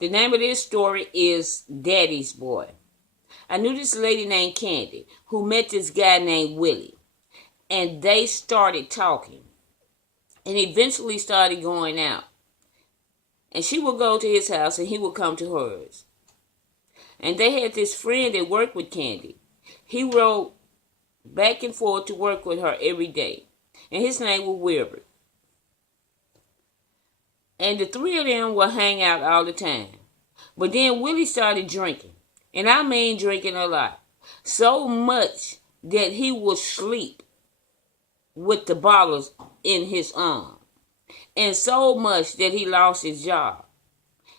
The name of this story is Daddy's Boy. I knew this lady named Candy who met this guy named Willie, and they started talking and eventually started going out. And she would go to his house and he would come to hers. And they had this friend that worked with Candy. He rode back and forth to work with her every day. And his name was Wilbur. And the three of them would hang out all the time. But then Willie started drinking. And I mean drinking a lot. So much that he would sleep with the bottles in his arm. And so much that he lost his job.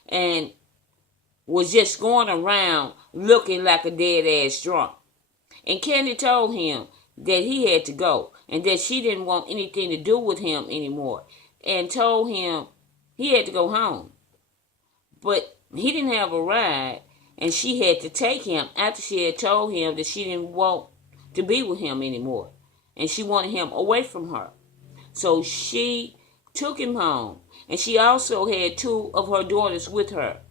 And was just going around looking like a dead-ass drunk. And Candy told him that he had to go and that she didn't want anything to do with him anymore and told him he had to go home. But he didn't have a ride and she had to take him after she had told him that she didn't want to be with him anymore and she wanted him away from her. So she took him home, and she also had two of her daughters with her.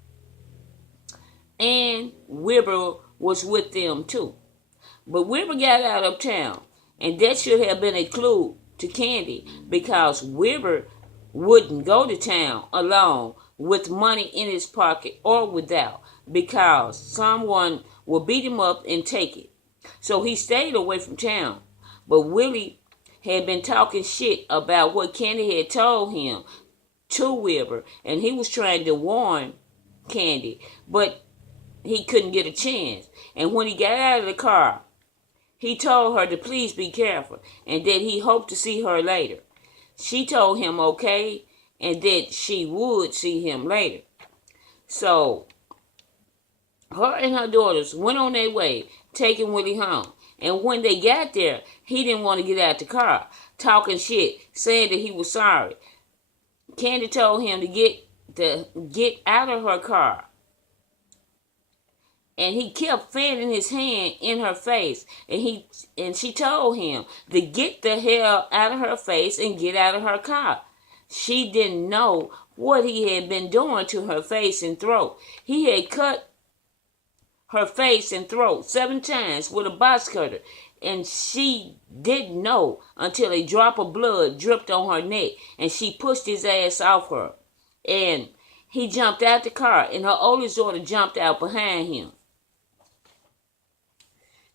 And Wilbur was with them too. But Wilbur got out of town, and that should have been a clue to Candy because Wilbur wouldn't go to town alone with money in his pocket or without because someone would beat him up and take it. So he stayed away from town. But Willie had been talking shit about what Candy had told him to Wilbur, and he was trying to warn Candy, but he couldn't get a chance. And when he got out of the car, he told her to please be careful and that he hoped to see her later. She told him okay and that she would see him later. So her and her daughters went on their way, taking Willie home. And when they got there, he didn't want to get out the car, talking shit, saying that he was sorry. Candy told him to get out of her car. And he kept fanning his hand in her face. And she told him to get the hell out of her face and get out of her car. She didn't know what he had been doing to her face and throat. He had cut her face and throat 7 times with a box cutter. And she didn't know until a drop of blood dripped on her neck. And she pushed his ass off her. And he jumped out the car. And her oldest daughter jumped out behind him,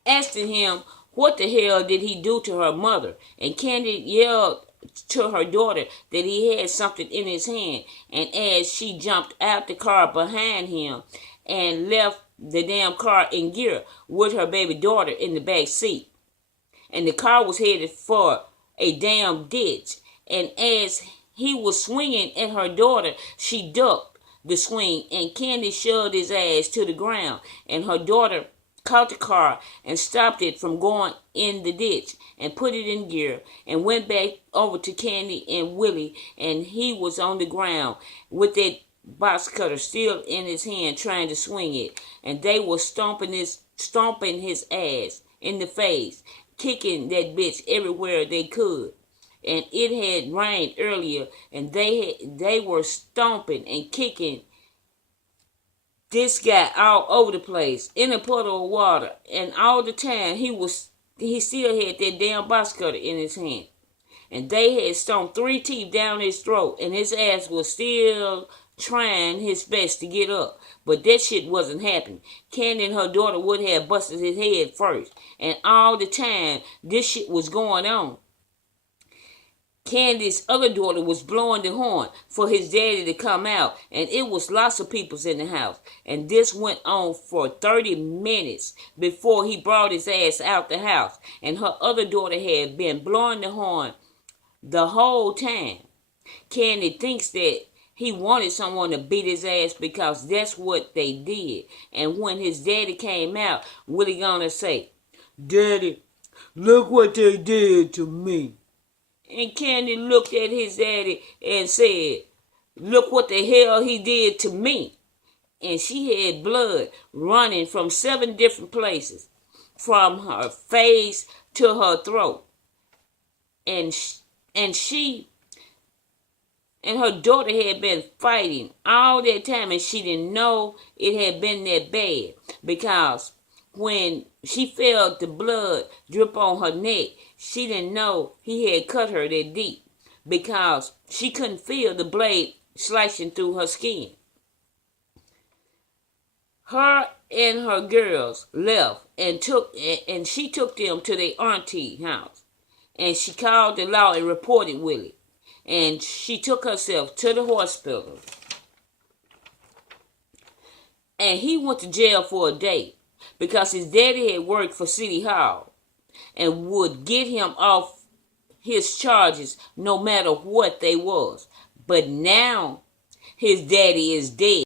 asking him what the hell did he do to her mother. And Candy yelled to her daughter that he had something in his hand. And as she jumped out the car behind him and left the damn car in gear with her baby daughter in the back seat. And the car was headed for a damn ditch. And as he was swinging at her daughter, she ducked the swing and Candy shoved his ass to the ground. And her daughter caught the car and stopped it from going in the ditch and put it in gear and went back over to Candy and Willie, and he was on the ground with that box cutter still in his hand trying to swing it, and they were stomping his ass in the face, kicking that bitch everywhere they could. And it had rained earlier, and they were stomping and kicking this guy all over the place in a puddle of water, and all the time he still had that damn box cutter in his hand. And they had stomped 3 teeth down his throat, and his ass was still trying his best to get up. But that shit wasn't happening. Candy and her daughter would have busted his head first. And all the time this shit was going on, Candy's other daughter was blowing the horn for his daddy to come out, and it was lots of peoples in the house. And this went on for 30 minutes before he brought his ass out the house. And her other daughter had been blowing the horn the whole time. Candy thinks that he wanted someone to beat his ass because that's what they did. And when his daddy came out, Willie gonna say, "Daddy, look what they did to me." And Candy looked at his daddy and said, "Look what the hell he did to me." And she had blood running from 7 different places, from her face to her throat. And she and her daughter had been fighting all that time, and she didn't know it had been that bad, because when she felt the blood drip on her neck, she didn't know he had cut her that deep, because she couldn't feel the blade slicing through her skin. Her and her girls left and she took them to their auntie house, and she called the law and reported Willie, and she took herself to the hospital, and he went to jail for a day because his daddy had worked for City Hall and would get him off his charges no matter what they was. But now his daddy is dead.